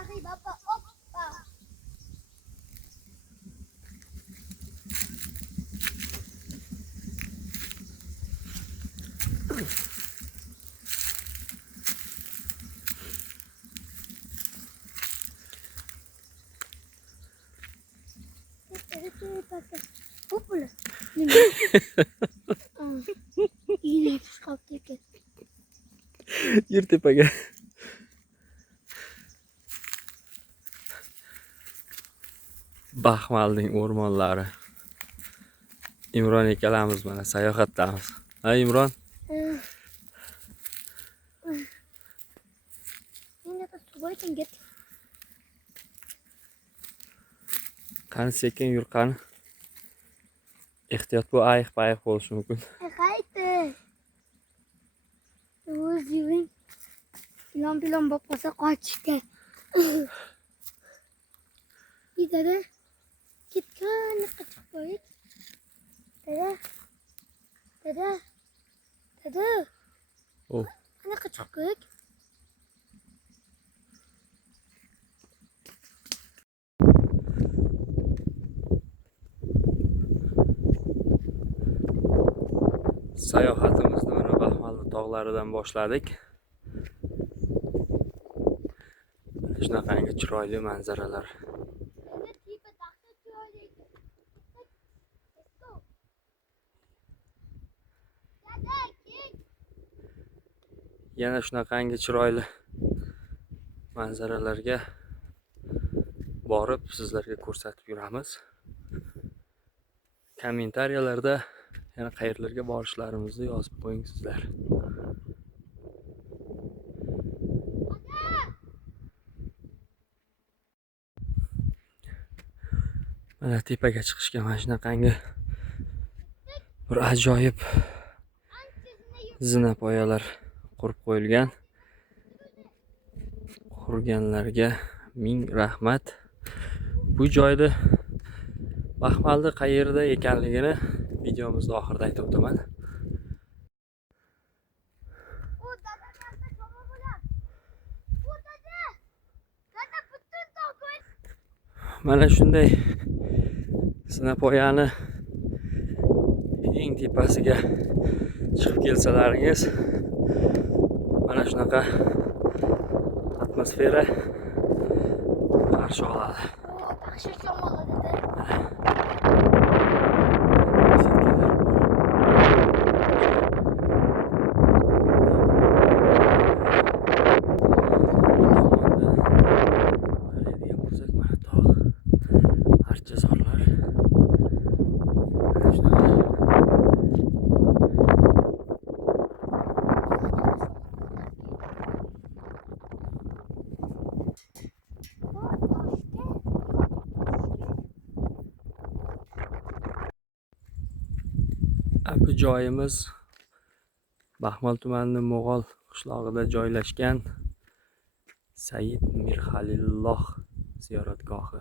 arriba, hoppa, hoppa. Hoppala. Yine çıkarttı ki. Yur tepaga. Baxmalning o'rmonlari. Imron ikkalamiz mana sayohatdamiz. Ha Imron? Yine de tuvaleten git. Qani sekin yur qani. Ehtiyot bo'l, ayiq bo'lishi mumkin. Haydi. O'z yuring. Ilon bo'lsa qochishga. Dada. Ketgan qochib qo'ydik. Dada. Oh. Ana qochib qo'ydik. Sayohatimizni mana Baxmalli tog'laridan boshladik. Shunaqangi chiroyli manzaralar. Yana shunaqangi chiroyli manzaralarga borib sizlarga ko'rsatib yuramiz. Kommentariyalarda yana qayerlarga borishlarimizni yozib qo'ying sizlar. Mana tepaga chiqishga mana shunaqangi bir ajoyib zinapoyalar qurib qo'yilgan. Qurganlarga ming rahmat. Bu joyda Baxmalli qayerda ekanligini videomizning oxirida aytib o'taman. Mana shunday zinapoyani eng tepasiga chiqib kelsalaringiz mana shunaqa atmosfera qarshi oladi. Yaxshi shamolladi. Bu joyimiz Baxmal tumanining Mo'g'ol qishlog'ida joylashgan Said Mirxalilloh ziyoratgohi.